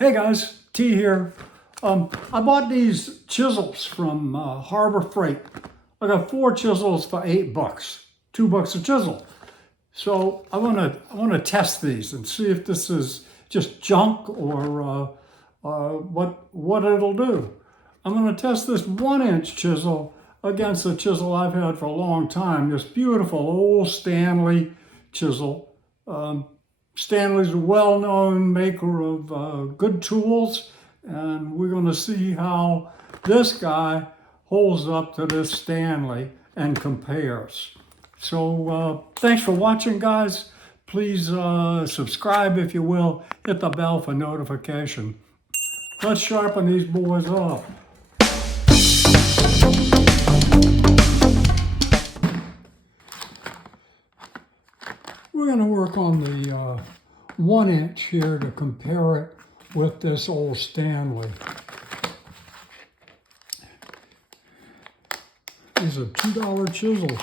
Hey guys, T here. I bought these chisels from Harbor Freight. I got 4 chisels for $8, $2 a chisel. So I want to test these and see if this is just junk or what it'll do. I'm going to test this 1-inch chisel against a chisel I've had for a long time. This beautiful old Stanley chisel. Stanley's a well-known maker of good tools, and we're going to see how this guy holds up to this Stanley and compares. So thanks for watching, guys. Please subscribe if you will. Hit the bell for notification. Let's sharpen these boys up. We're going to work on the 1-inch here to compare it with this old Stanley. These are $2 chisels.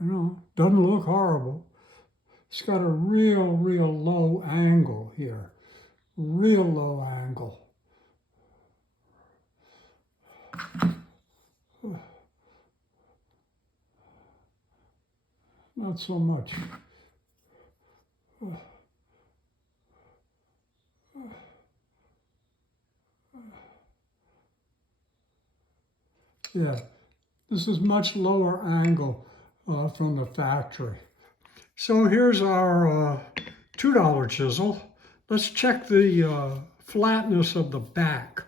You know, doesn't look horrible. It's got a real low angle here. Real low angle. Not so much. Yeah, this is much lower angle from the factory. So here's our $2 chisel. Let's check the flatness of the back.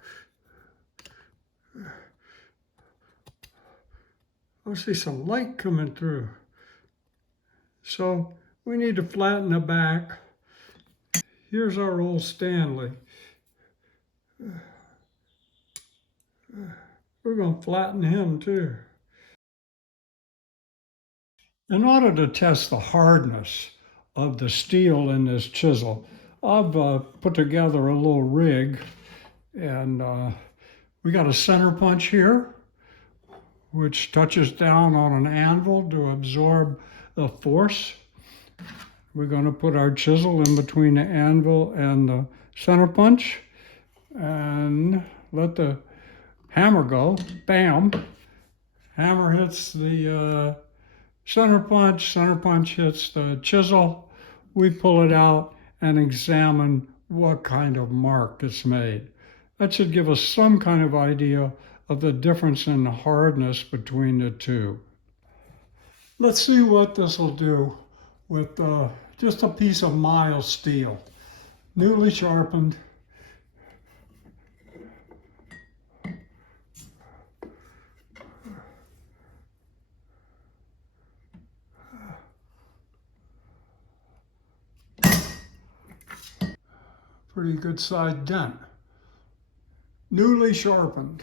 I see some light coming through. So we need to flatten the back. Here's our old Stanley. We're going to flatten him too. In order to test the hardness of the steel in this chisel, I've put together a little rig, and we got a center punch here, which touches down on an anvil to absorb the force. We're going to put our chisel in between the anvil and the center punch and let the hammer go. Bam! Hammer hits the center punch hits the chisel. We pull it out and examine what kind of mark it's made. That should give us some kind of idea of the difference in the hardness between the two. Let's see what this will do with just a piece of mild steel, newly sharpened. Pretty good sized dent. Newly sharpened.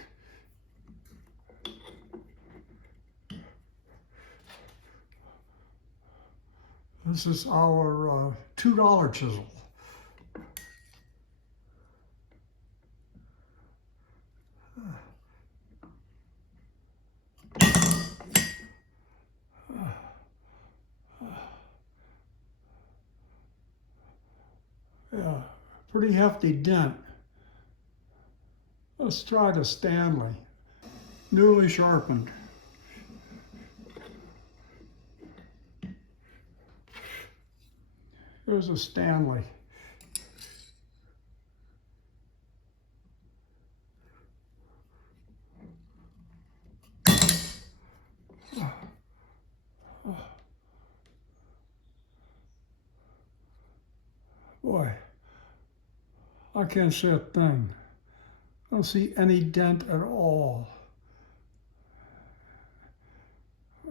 This is our $2 chisel. Yeah, pretty hefty dent. Let's try the Stanley. Newly sharpened. Here's a Stanley. Boy, I can't see a thing. I don't see any dent at all.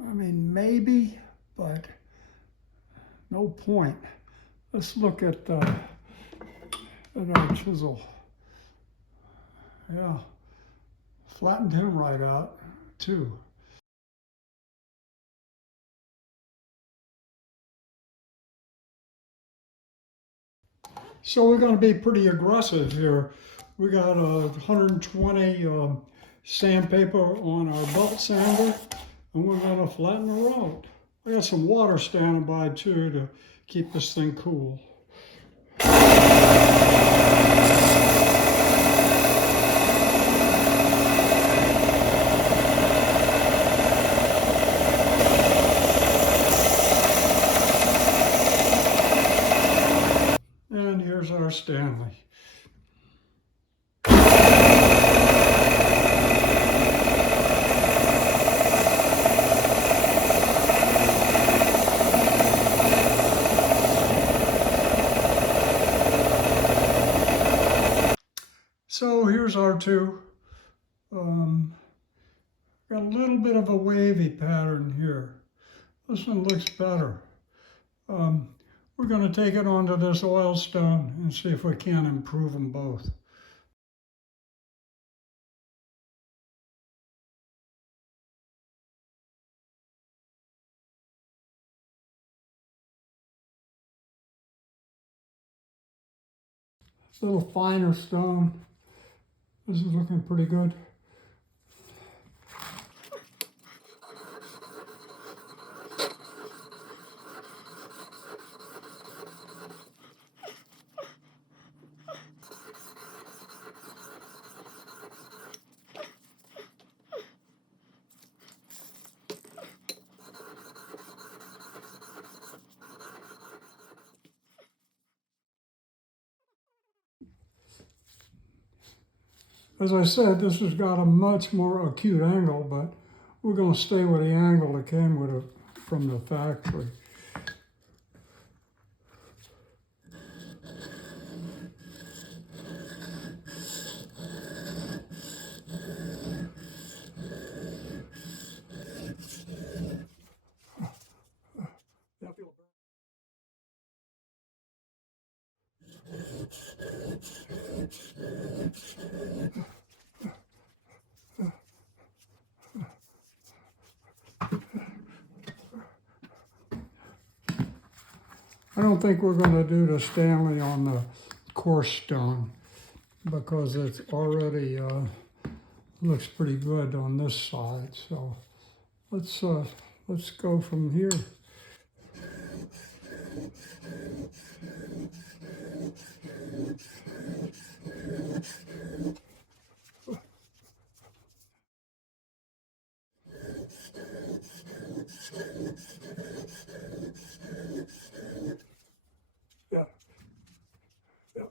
I mean, maybe, but no point. Let's look at our chisel. Yeah, flattened him right out, too. So we're going to be pretty aggressive here. We got a 120 sandpaper on our belt sander, and we're going to flatten her out. I got some water standing by too to keep this thing cool. And here's our Stanley. So here's our two. Got a little bit of a wavy pattern here. This one looks better. We're going to take it onto this oil stone and see if we can improve them both. A little finer stone. This is looking pretty good. As I said, this has got a much more acute angle, but we're going to stay with the angle that came with it from the factory. I don't think we're going to do the Stanley on the coarse stone because it's already looks pretty good on this side. So let's go from here. Yeah. Yeah.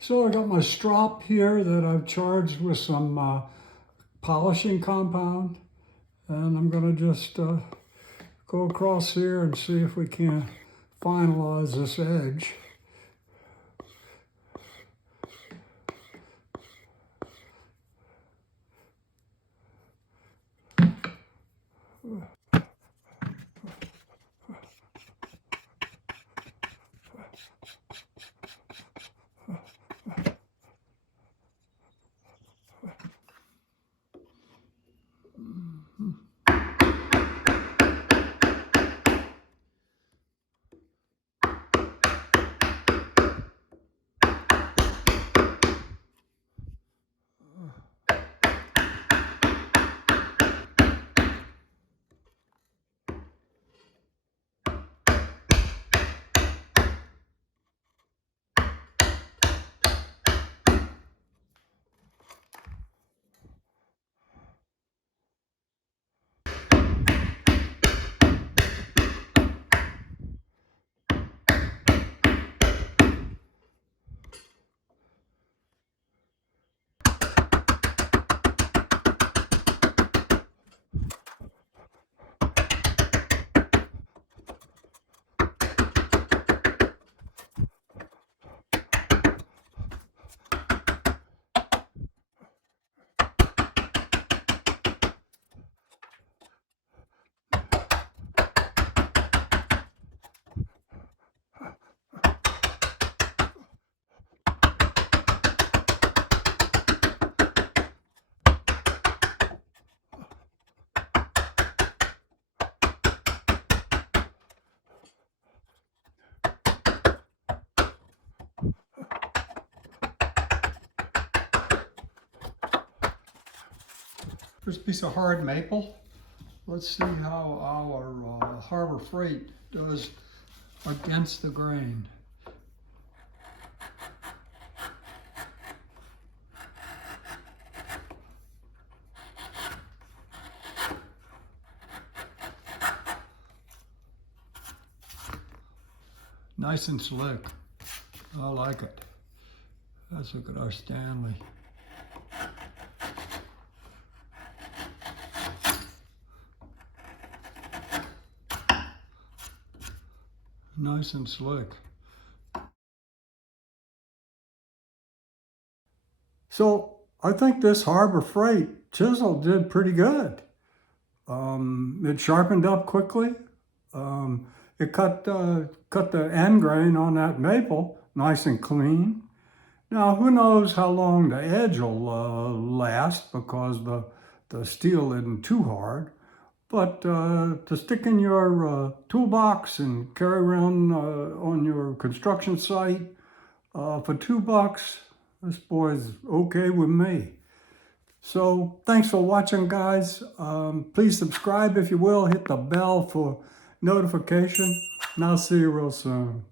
So I got my strop here that I've charged with some polishing compound, and I'm going to just go across here and see if we can finalize this edge. Here's a piece of hard maple. Let's see how our Harbor Freight does against the grain. Nice and slick. I like it. Let's look at our Stanley. Nice and slick. So I think this Harbor Freight chisel did pretty good. It sharpened up quickly. It cut the end grain on that maple nice and clean. Now, who knows how long the edge will last because the steel isn't too hard. But to stick in your toolbox and carry around on your construction site for $2, this boy's okay with me. So thanks for watching, guys. Please subscribe if you will. Hit the bell for notification. And I'll see you real soon.